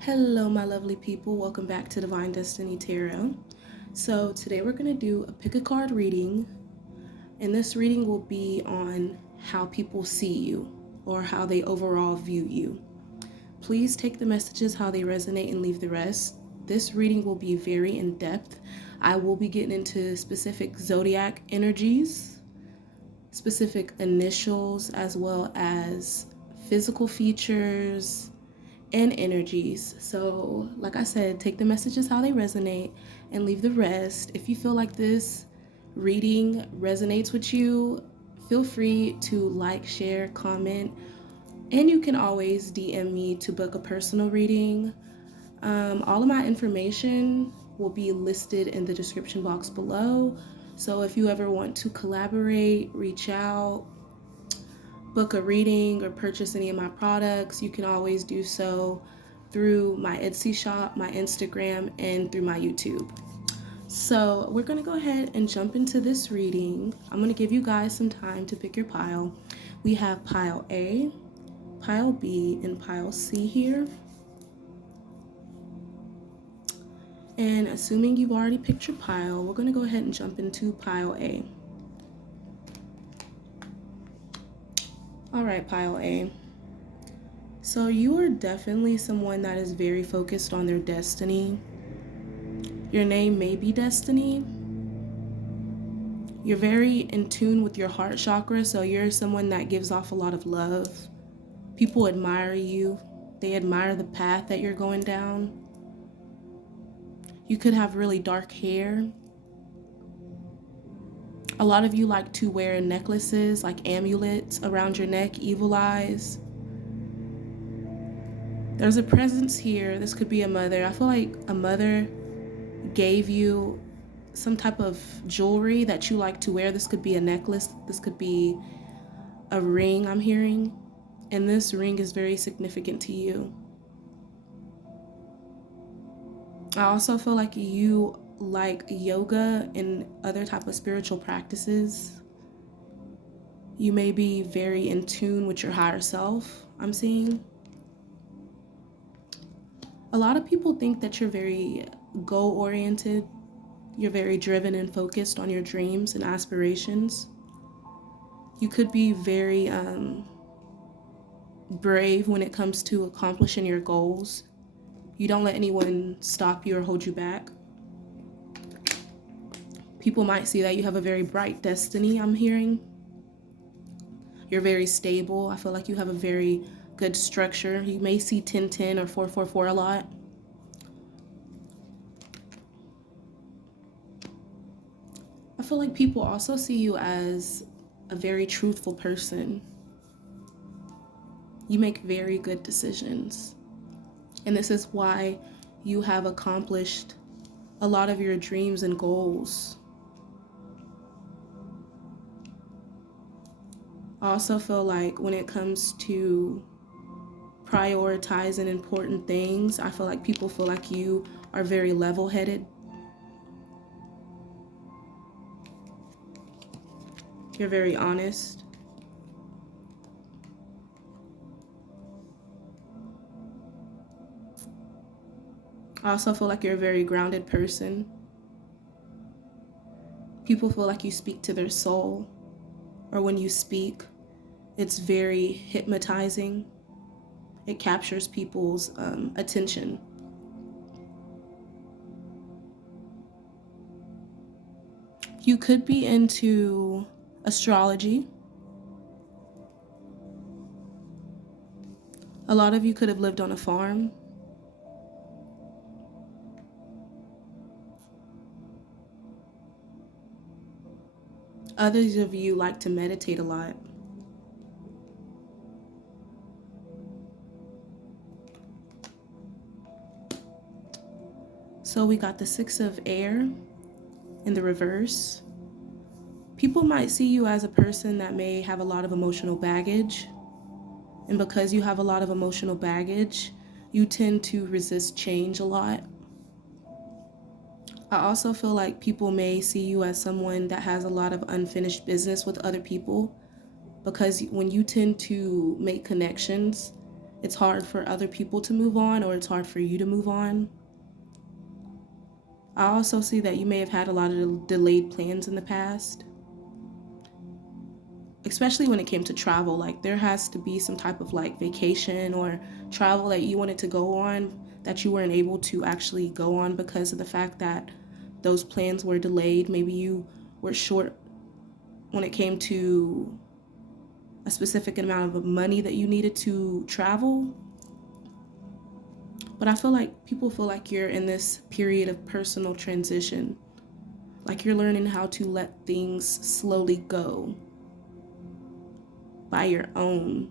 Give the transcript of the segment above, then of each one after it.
Hello, my lovely people. Welcome back to Divine Destiny Tarot. So, today we're going to do a pick a card reading, and this reading will be on how people see you or how they overall view you. Please take the messages how they resonate and leave the rest. This reading will be very in depth. I will be getting into specific zodiac energies, specific initials, as well as physical features and energies. So, like I said, take the messages how they resonate and leave the rest. If you feel like this reading resonates with you, feel free to like, share, comment, and you can always DM me to book a personal reading. All of my information will be listed in the description box below. So if you ever want to collaborate, reach out, book a reading, or purchase any of my products, you can always do so through my Etsy shop, my Instagram, and through my YouTube. So we're going to go ahead and jump into this reading. I'm going to give you guys some time to pick your pile. We have pile A, pile B, and pile C here. And assuming you've already picked your pile, we're going to go ahead and jump into pile A. All right, pile A. So you are definitely someone that is very focused on their destiny. Your name may be Destiny. You're very in tune with your heart chakra, so you're someone that gives off a lot of love. People admire you. They admire the path that you're going down. You could have really dark hair. A lot of you like to wear necklaces, like amulets around your neck, evil eyes. There's a presence here. This could be a mother. I feel like a mother gave you some type of jewelry that you like to wear. This could be a necklace. This could be a ring, I'm hearing. And this ring is very significant to you. I also feel like you like yoga and other type of spiritual practices. You may be very in tune with your higher self, I'm seeing. A lot of people think that you're very goal-oriented. You're very driven and focused on your dreams and aspirations. You could be very brave when it comes to accomplishing your goals. You don't let anyone stop you or hold you back. People might see that you have a very bright destiny, I'm hearing. You're very stable. I feel like you have a very good structure. You may see 1010 or 444 a lot. I feel like people also see you as a very truthful person. You make very good decisions. And this is why you have accomplished a lot of your dreams and goals. I also feel like when it comes to prioritizing important things, I feel like people feel like you are very level-headed. You're very honest. I also feel like you're a very grounded person. People feel like you speak to their soul, or when you speak, it's very hypnotizing. It captures people's attention. You could be into astrology. A lot of you could have lived on a farm. Others of you like to meditate a lot. So we got the 6 of air in the reverse. People might see you as a person that may have a lot of emotional baggage. And because you have a lot of emotional baggage, you tend to resist change a lot. I also feel like people may see you as someone that has a lot of unfinished business with other people, because when you tend to make connections, it's hard for other people to move on, or it's hard for you to move on. I also see that you may have had a lot of delayed plans in the past, especially when it came to travel. Like, there has to be some type of like vacation or travel that you wanted to go on that you weren't able to actually go on because of the fact that those plans were delayed. Maybe you were short when it came to a specific amount of money that you needed to travel. But I feel like people feel like you're in this period of personal transition, like you're learning how to let things slowly go by your own.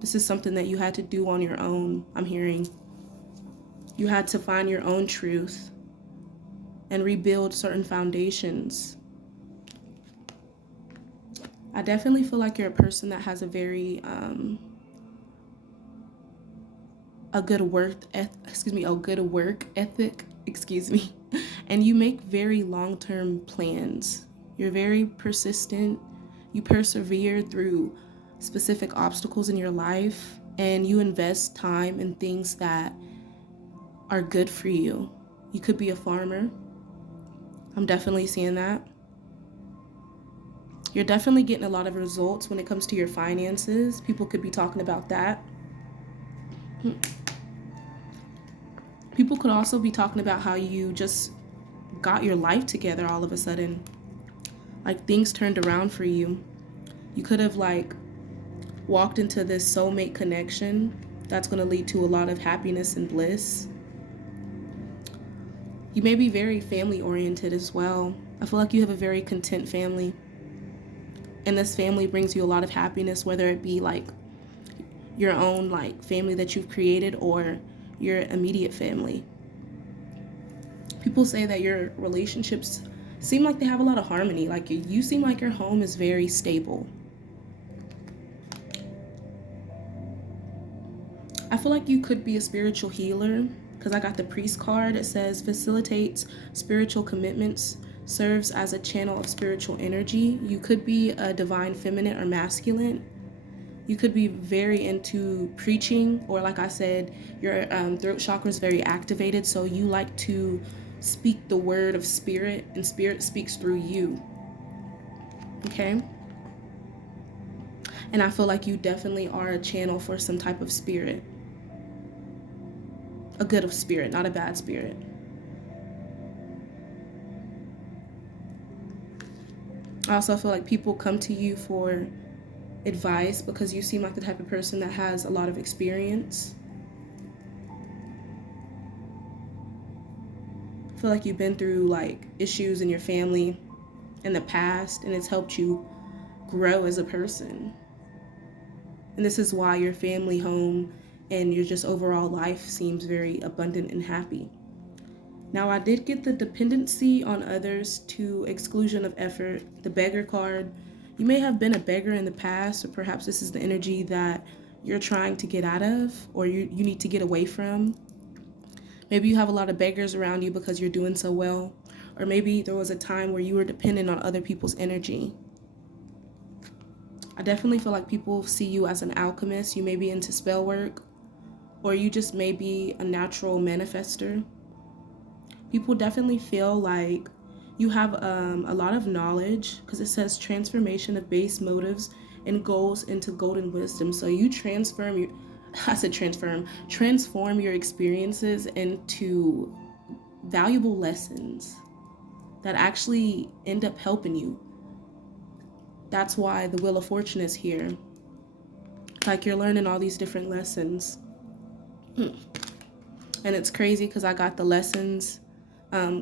This is something that you had to do on your own, I'm hearing. You had to find your own truth and rebuild certain foundations. I definitely feel like you're a person that has a very a good work ethic, and you make very long-term plans. You're very persistent. You persevere through specific obstacles in your life, and you invest time in things that are good for you. You could be a farmer. I'm definitely seeing that. You're definitely getting a lot of results when it comes to your finances. People could be talking about that. People could also be talking about how you just got your life together all of a sudden. Like, things turned around for you. You could have like walked into this soulmate connection that's going to lead to a lot of happiness and bliss. You may be very family oriented as well. I feel like you have a very content family, and this family brings you a lot of happiness, whether it be like your own like family that you've created or your immediate family. People say that your relationships seem like they have a lot of harmony. Like, you seem like your home is very stable. I feel like you could be a spiritual healer, because I got the priest card. It says facilitates spiritual commitments, serves as a channel of spiritual energy. You could be a divine feminine or masculine. You could be very into preaching, or like I said, your throat chakra is very activated, so you like to speak the word of spirit, and spirit speaks through you. Okay? And I feel like you definitely are a channel for some type of spirit. A good of spirit, not a bad spirit. I also feel like people come to you for advice because you seem like the type of person that has a lot of experience. I feel like you've been through like issues in your family in the past, and it's helped you grow as a person. And this is why your family home and your just overall life seems very abundant and happy. Now, I did get the dependency on others to exclusion of effort, the beggar card. You may have been a beggar in the past, or perhaps this is the energy that you're trying to get out of, or you need to get away from. Maybe you have a lot of beggars around you because you're doing so well, or maybe there was a time where you were dependent on other people's energy. I definitely feel like people see you as an alchemist. You may be into spell work, or you just may be a natural manifester. People definitely feel like you have a lot of knowledge, because it says transformation of base motives and goals into golden wisdom. So you transform your experiences into valuable lessons that actually end up helping you. That's why the Wheel of Fortune is here. Like, you're learning all these different lessons. And it's crazy because I got the lessons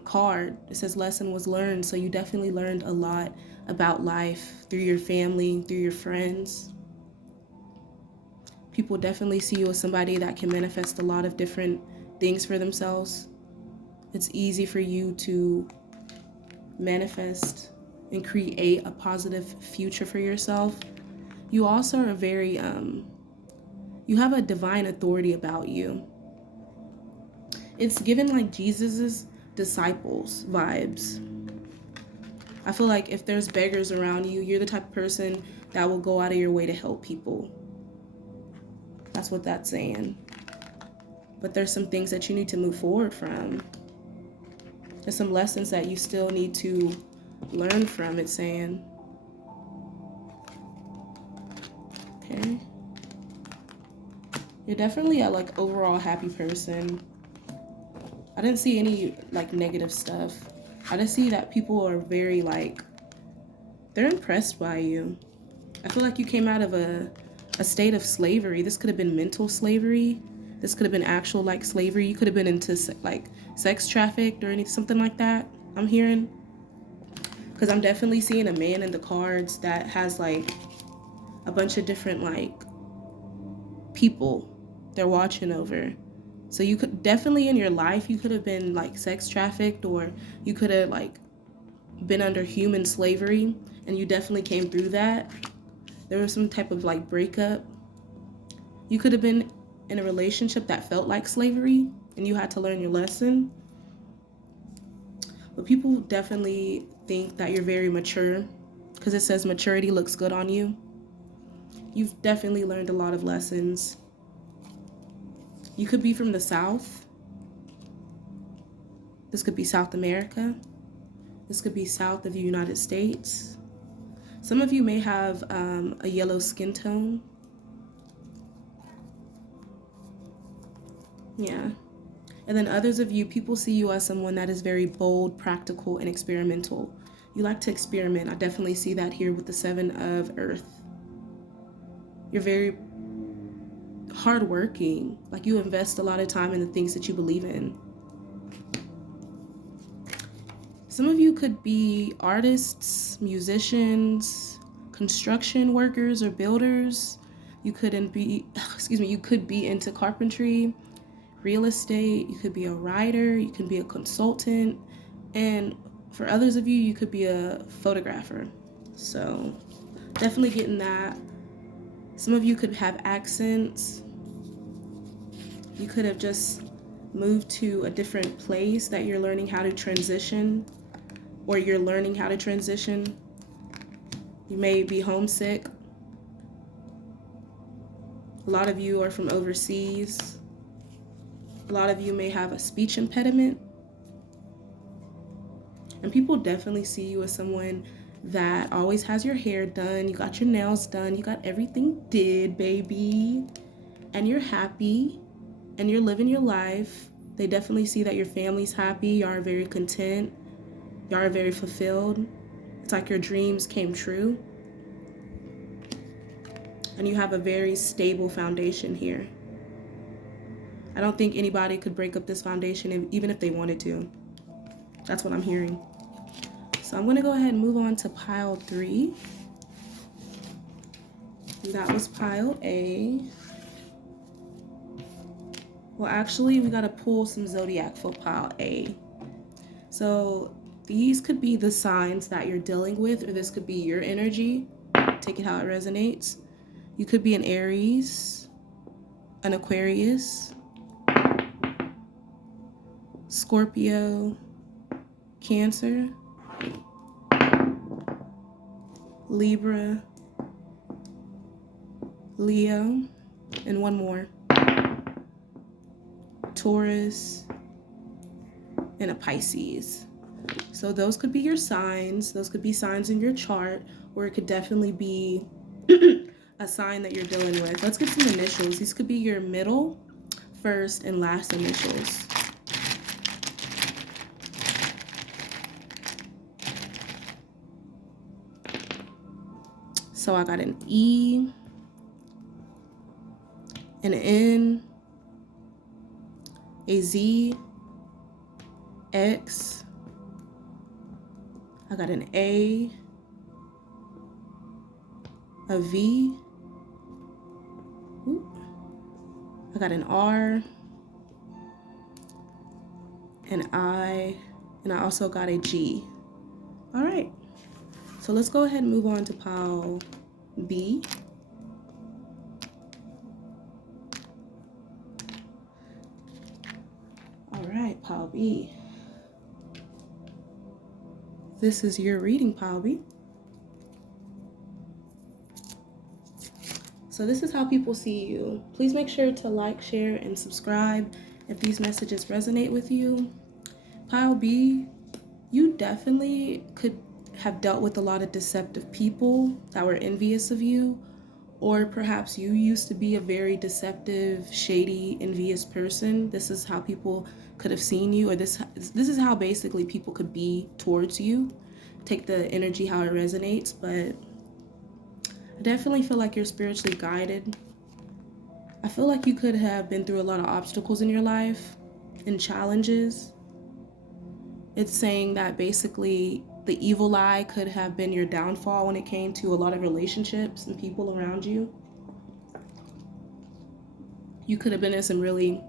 card. It says lesson was learned. So you definitely learned a lot about life through your family, through your friends. People definitely see you as somebody that can manifest a lot of different things for themselves. It's easy for you to manifest and create a positive future for yourself. You also are very, you have a divine authority about you. It's given like Jesus's disciples vibes. I feel like if there's beggars around you, you're the type of person that will go out of your way to help people. That's what that's saying. But there's some things that you need to move forward from. There's some lessons that you still need to learn from, it's saying. Okay. You're definitely a like overall happy person. I didn't see any like negative stuff. I just see that people are very like, they're impressed by you. I feel like you came out of a state of slavery. This could have been mental slavery. This could have been actual like slavery. You could have been into like sex trafficked or something like that, I'm hearing. Because I'm definitely seeing a man in the cards that has like a bunch of different like people they're watching over. So you could definitely in your life, you could have been like sex trafficked, or you could have like been under human slavery, and you definitely came through that. There was some type of like breakup. You could have been in a relationship that felt like slavery and you had to learn your lesson. But people definitely think that you're very mature because it says maturity looks good on you. You've definitely learned a lot of lessons. You could be from the South. This could be South America. This could be south of the United States. Some of you may have a yellow skin tone. Yeah. And then others of you, people see you as someone that is very bold, practical, and experimental. You like to experiment. I definitely see that here with the Seven of Earth. You're very hardworking. Like you invest a lot of time in the things that you believe in. Some of you could be artists, musicians, construction workers, or builders. You could be into carpentry, real estate. You could be a writer. You could be a consultant. And for others of you, you could be a photographer. So definitely getting that. Some of you could have accents. You could have just moved to a different place that you're learning how to transition, or you're learning how to transition. You may be homesick. A lot of you are from overseas. A lot of you may have a speech impediment. And people definitely see you as someone that always has your hair done, you got your nails done, you got everything did, baby. And you're happy and you're living your life. They definitely see that your family's happy, y'all are very content, y'all are very fulfilled. It's like your dreams came true. And you have a very stable foundation here. I don't think anybody could break up this foundation even if they wanted to. That's what I'm hearing. So I'm going to go ahead and move on to pile 3. That was pile A. Well, actually, we got to pull some zodiac for pile A. So these could be the signs that you're dealing with, or this could be your energy. Take it how it resonates. You could be an Aries, an Aquarius, Scorpio, Cancer, Libra, Leo, and one more, Taurus, and a Pisces. So those could be your signs. Those could be signs in your chart, or it could definitely be a sign that you're dealing with. Let's get some initials. These could be your middle, first, and last initials. So I got an E, an N, a Z, X. I got an A, a V. Ooh. I got an R, an I, and I also got a G. All right. So let's go ahead and move on to pile B. All right, pile B. This is your reading, pile B. So So this is how people see you. Please make sure to like, share, and subscribe if these messages resonate with you. Pile B, you definitely could have dealt with a lot of deceptive people that were envious of you, or perhaps you used to be a very deceptive, shady, envious person. This is how people could have seen you, or this is how basically people could be towards you. Take the energy how it resonates, but I definitely feel like you're spiritually guided. I feel like you could have been through a lot of obstacles in your life and challenges. It's saying that basically the evil eye could have been your downfall when it came to a lot of relationships and people around you. You could have been in some really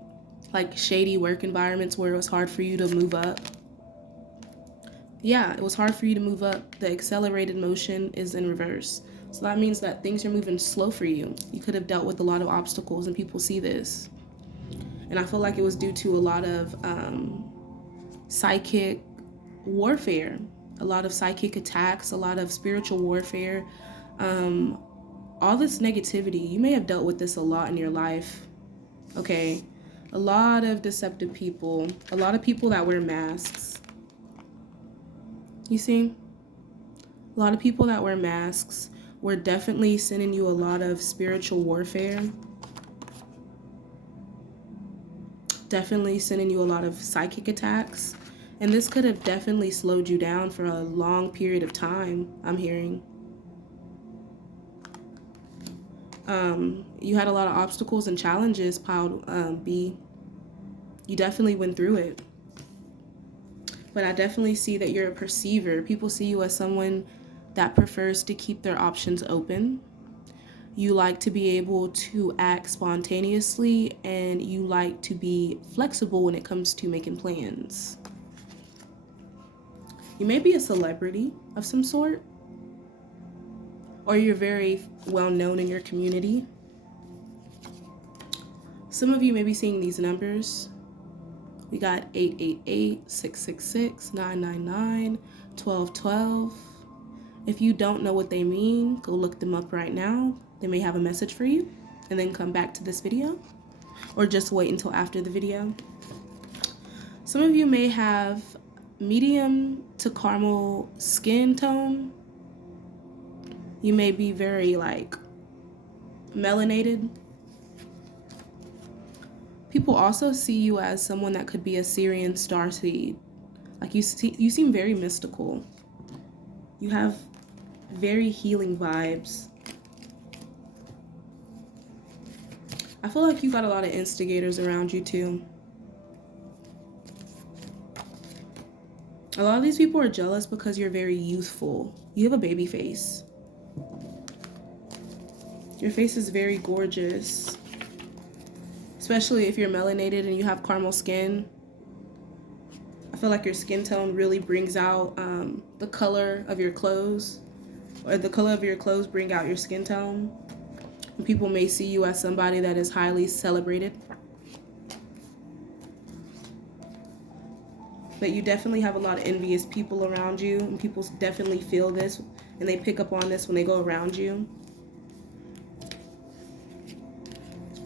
shady work environments where it was hard for you to move up. Yeah, it was hard for you to move up. The accelerated motion is in reverse. So that means that things are moving slow for you. You could have dealt with a lot of obstacles and people see this. And I feel like it was due to a lot of psychic warfare, a lot of psychic attacks, a lot of spiritual warfare. All this negativity, you may have dealt with this a lot in your life. Okay, a lot of deceptive people, a lot of people that wear masks. You see? A lot of people that wear masks. We're definitely sending you a lot of spiritual warfare. Definitely sending you a lot of psychic attacks. And this could have definitely slowed you down for a long period of time, I'm hearing. You had a lot of obstacles and challenges, Pile B. You definitely went through it. But I definitely see that you're a perceiver. People see you as someone that prefers to keep their options open. You like to be able to act spontaneously, and you like to be flexible when it comes to making plans. You may be a celebrity of some sort, or you're very well known in your community. Some of you may be seeing these numbers. We got 888, 666, 999, 1212. If you don't know what they mean, go look them up right now. They may have a message for you, and then come back to this video, or just wait until after the video. Some of you may have medium to caramel skin tone. You may be very melanated. People also see you as someone that could be a Syrian starseed. You seem very mystical. You have very healing vibes. I feel like you got a lot of instigators around you too. A lot of these people are jealous because you're very youthful. You have a baby face. Your face is very gorgeous. Especially if you're melanated and you have caramel skin. I feel like your skin tone really brings out the color of your clothes. Or the color of your clothes bring out your skin tone. And people may see you as somebody that is highly celebrated. But you definitely have a lot of envious people around you. And people definitely feel this. And they pick up on this when they go around you.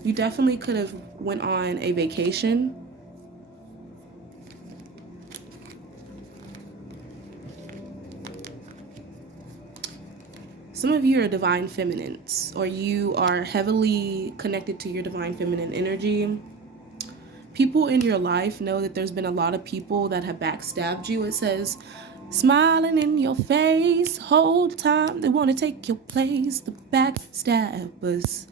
You definitely could have went on a vacation. Some of you are divine feminines, or you are heavily connected to your divine feminine energy. People in your life know that there's been a lot of people that have backstabbed you. It says, smiling in your face, whole time they want to take your place. The backstabbers.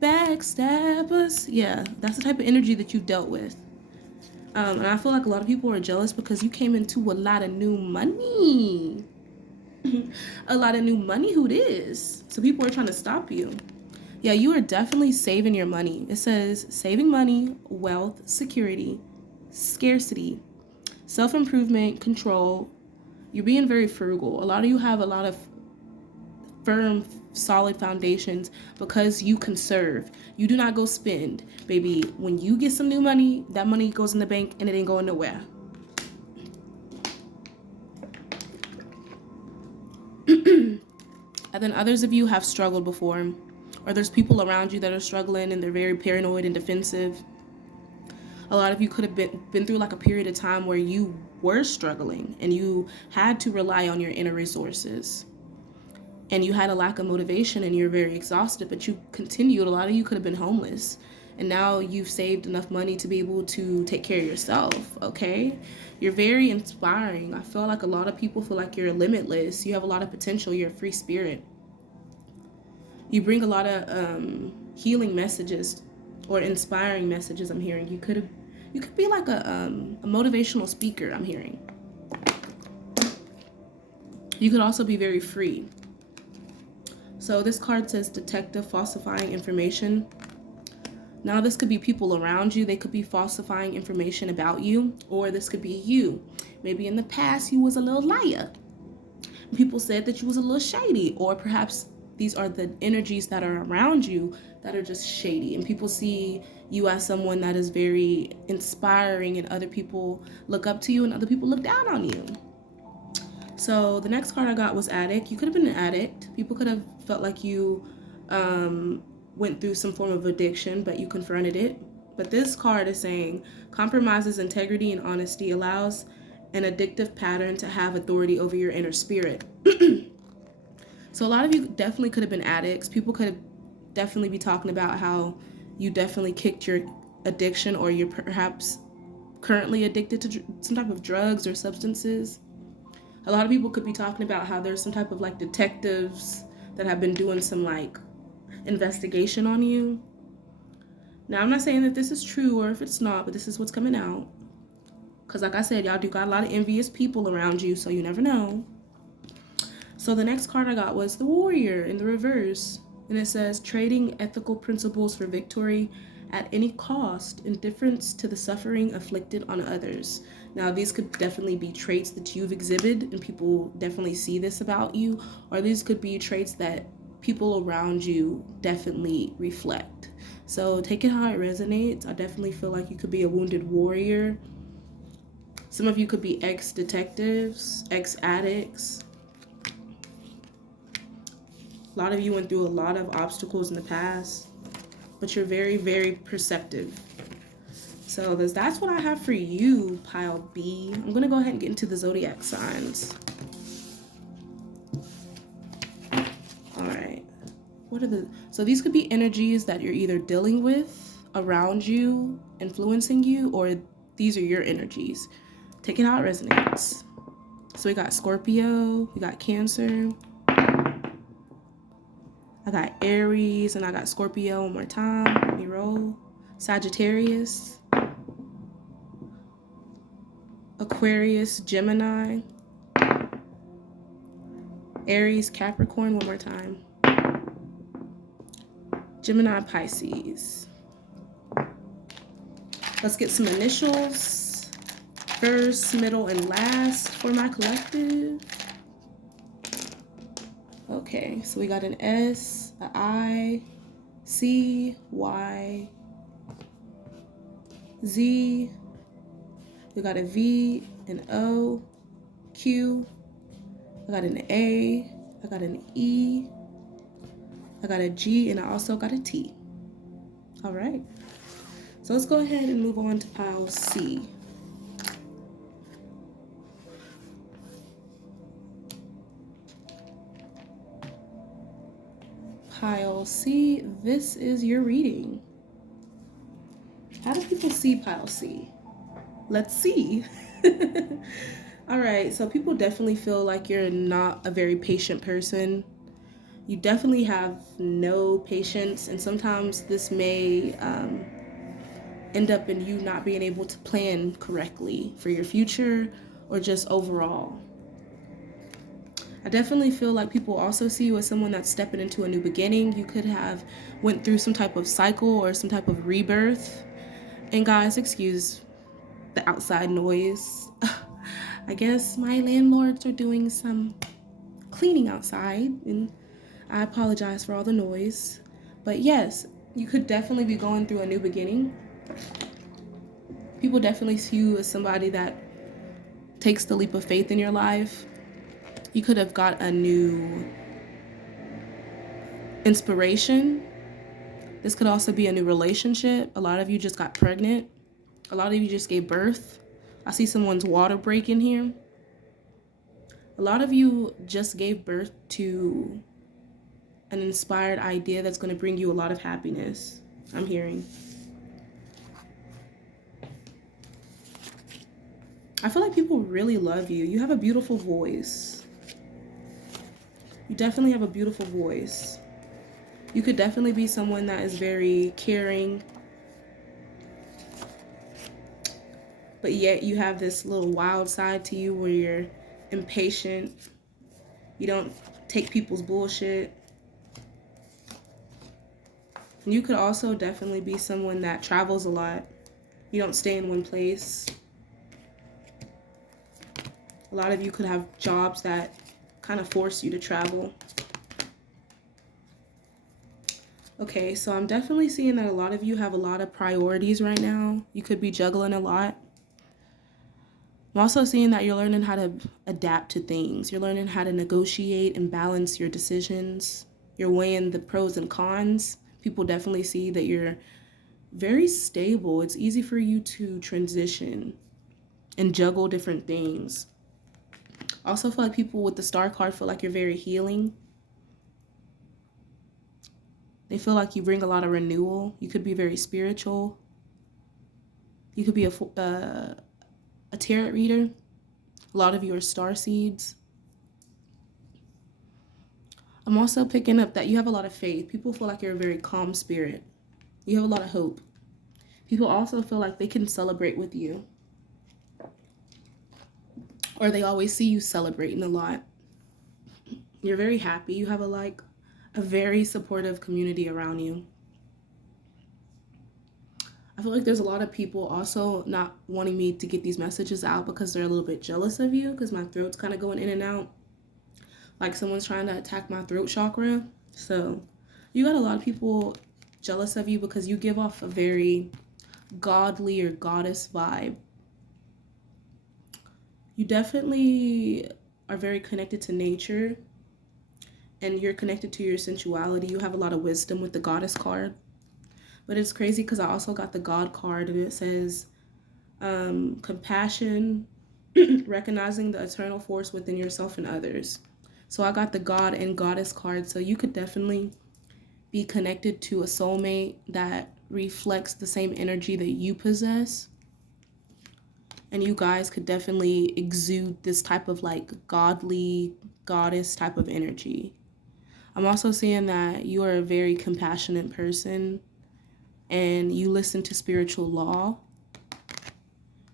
Backstabbers. Yeah, that's the type of energy that you've dealt with. And I feel like a lot of people are jealous because you came into a lot of new money. A lot of new money, who it is. So people are trying to stop you. Yeah, you are definitely saving your money. It says saving money, wealth, security, scarcity, self-improvement, control. You're being very frugal. A lot of you have a lot of firm, solid foundations because you conserve. You do not go spend. Baby, when you get some new money, that money goes in the bank and it ain't going nowhere. And then others of you have struggled before, or there's people around you that are struggling and they're very paranoid and defensive. A lot of you could have been through like a period of time where you were struggling and you had to rely on your inner resources. And you had a lack of motivation and you're very exhausted, but you continued. A lot of you could have been homeless. And now you've saved enough money to be able to take care of yourself, okay? You're very inspiring. I feel like a lot of people feel like you're limitless. You have a lot of potential. You're a free spirit. You bring a lot of healing messages or inspiring messages, I'm hearing. You could be like a motivational speaker, I'm hearing. You could also be very free. So this card says detective falsifying information. Now this could be people around you. They could be falsifying information about you, or this could be you. Maybe in the past you was a little liar. People said that you was a little shady, or perhaps these are the energies that are around you that are just shady, and people see you as someone that is very inspiring, and other people look up to you and other people look down on you. So the next card I got was addict. You could have been an addict. People could have felt like you went through some form of addiction, but you confronted it. But this card is saying compromises integrity and honesty, allows an addictive pattern to have authority over your inner spirit. So a lot of you definitely could have been addicts. People could have definitely be talking about how you definitely kicked your addiction, or you're perhaps currently addicted to some type of drugs or substances. A lot of people could be talking about how there's some type of like detectives that have been doing some like investigation on you. Now, I'm not saying that this is true or if it's not, but this is what's coming out. Because like I said, y'all do got a lot of envious people around you, so you never know. So the next card I got was the Warrior in the reverse. And it says trading ethical principles for victory at any cost, indifference to the suffering inflicted on others. Now, these could definitely be traits that you've exhibited and people definitely see this about you, or these could be traits that people around you definitely reflect. So take it how it resonates. I definitely feel like you could be a wounded warrior. Some of you could be ex-detectives, ex-addicts. A lot of you went through a lot of obstacles in the past, but you're very, very perceptive. So that's what I have for you, pile B. I'm going to go ahead and get into the zodiac signs. All right. So these could be energies that you're either dealing with around you, influencing you, or these are your energies. Take it how it resonates. So we got Scorpio, we got Cancer, I got Aries, and I got Scorpio one more time. Let me roll. Sagittarius, Aquarius, Gemini, Aries, Capricorn one more time. Gemini, Pisces. Let's get some initials. First, middle, and last for my collective. Okay, so we got an S, an I, C, Y, Z. We got a V, an O, Q. I got an A, I got an E, I got a G, and I also got a T. All right. So let's go ahead and move on to pile C. Pile C, this is your reading. How do people see pile C? Let's see. All right, so people definitely feel like you're not a very patient person. You definitely have no patience, and sometimes this may end up in you not being able to plan correctly for your future or just overall. I definitely feel like people also see you as someone that's stepping into a new beginning. You could have went through some type of cycle or some type of rebirth. And guys, excuse the outside noise. I guess my landlords are doing some cleaning outside, and I apologize for all the noise. But yes, you could definitely be going through a new beginning. People definitely see you as somebody that takes the leap of faith in your life. You could have got a new inspiration This could also be a new relationship. A lot of you just got pregnant. A lot of you just gave birth. I see someone's water breaking here. A lot of you just gave birth to an inspired idea that's going to bring you a lot of happiness, I'm hearing. I feel like people really love you. You have a beautiful voice. You definitely have a beautiful voice. You could definitely be someone that is very caring, but yet you have this little wild side to you where you're impatient. You don't take people's bullshit. And you could also definitely be someone that travels a lot. You don't stay in one place. A lot of you could have jobs that kind of force you to travel. Okay, so I'm definitely seeing that a lot of you have a lot of priorities right now. You could be juggling a lot. I'm also seeing that you're learning how to adapt to things. You're learning how to negotiate and balance your decisions. You're weighing the pros and cons. People definitely see that you're very stable. It's easy for you to transition and juggle different things. I also feel like people with the star card feel like you're very healing. They feel like you bring a lot of renewal. You could be very spiritual. You could be a tarot reader. A lot of you are star seeds. I'm also picking up that you have a lot of faith. People feel like you're a very calm spirit. You have a lot of hope. People also feel like they can celebrate with you. Or they always see you celebrating a lot. You're very happy. You have a very supportive community around you. I feel like there's a lot of people also not wanting me to get these messages out because they're a little bit jealous of you because my throat's kind of going in and out. Like someone's trying to attack my throat chakra. So you got a lot of people jealous of you because you give off a very godly or goddess vibe. You definitely are very connected to nature and you're connected to your sensuality. You have a lot of wisdom with the goddess card. But it's crazy because I also got the God card and it says compassion, recognizing the eternal force within yourself and others. So I got the God and Goddess card. So you could definitely be connected to a soulmate that reflects the same energy that you possess. And you guys could definitely exude this type of like godly goddess type of energy. I'm also seeing that you are a very compassionate person and you listen to spiritual law.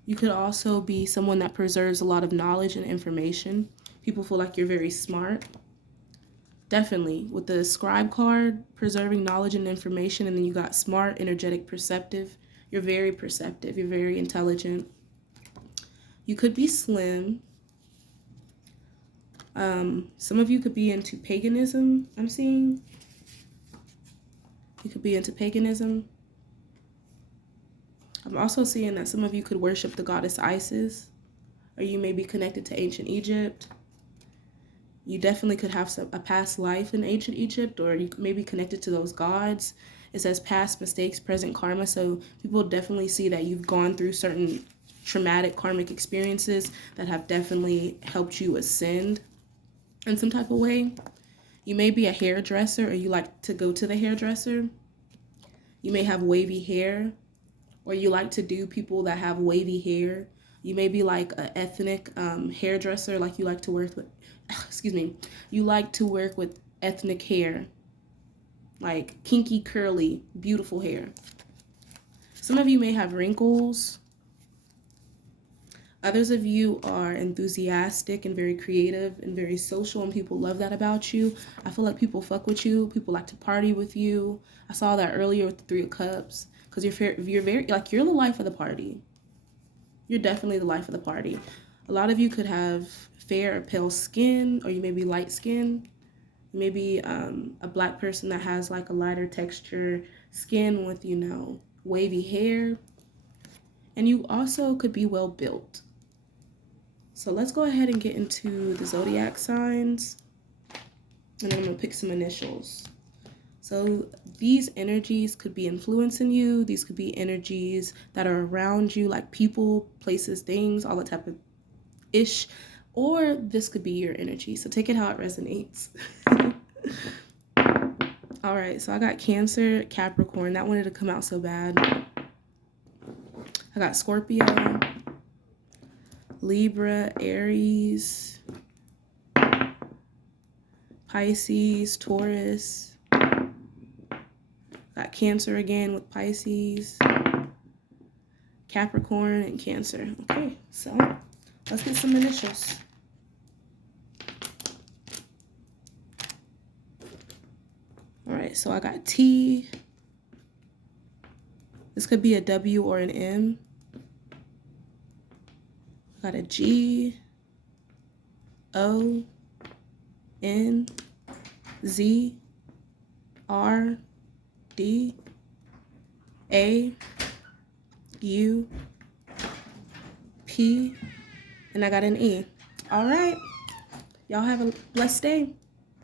You could also be someone that preserves a lot of knowledge and information. People feel like you're very smart. Definitely. With the scribe card, preserving knowledge and information, and then you got smart, energetic, perceptive. You're very perceptive. You're very intelligent. You could be slim. Some of you could be into paganism, I'm seeing. You could be into paganism. I'm also seeing that some of you could worship the goddess Isis, or you may be connected to ancient Egypt. You definitely could have a past life in ancient Egypt, or you may be connected to those gods. It says past mistakes, present karma, so people definitely see that you've gone through certain traumatic karmic experiences that have definitely helped you ascend in some type of way. You may be a hairdresser, or you like to go to the hairdresser. You may have wavy hair, or you like to do people that have wavy hair. You may be like an ethnic hairdresser, like you like to work with, you like to work with ethnic hair, like kinky, curly, beautiful hair. Some of you may have wrinkles. Others of you are enthusiastic and very creative and very social, and people love that about you. I feel like people fuck with you. People like to party with you. I saw that earlier with the Three of Cups, because you're very, like, you're the life of the party. You're definitely the life of the party. A lot of you could have fair or pale skin, or you may be light skin. You may be a black person that has like a lighter texture skin with, you know, wavy hair. And you also could be well built. So let's go ahead and get into the zodiac signs. And then I'm going to pick some initials. So So these energies could be influencing you. These could be energies that are around you, like people, places, things, all that type of ish. Or this could be your energy. So take it how it resonates. All right, so I got Cancer, Capricorn. That wanted to come out so bad. I got Scorpio, Libra, Aries, Pisces, Taurus. Got Cancer again with Pisces, Capricorn, and Cancer. Okay, so let's get some initials. All right, so I got T. This could be a W or an M. I got a G, O, N, Z, R, D, A, U, P, and I got an E. All right. Y'all have a blessed day.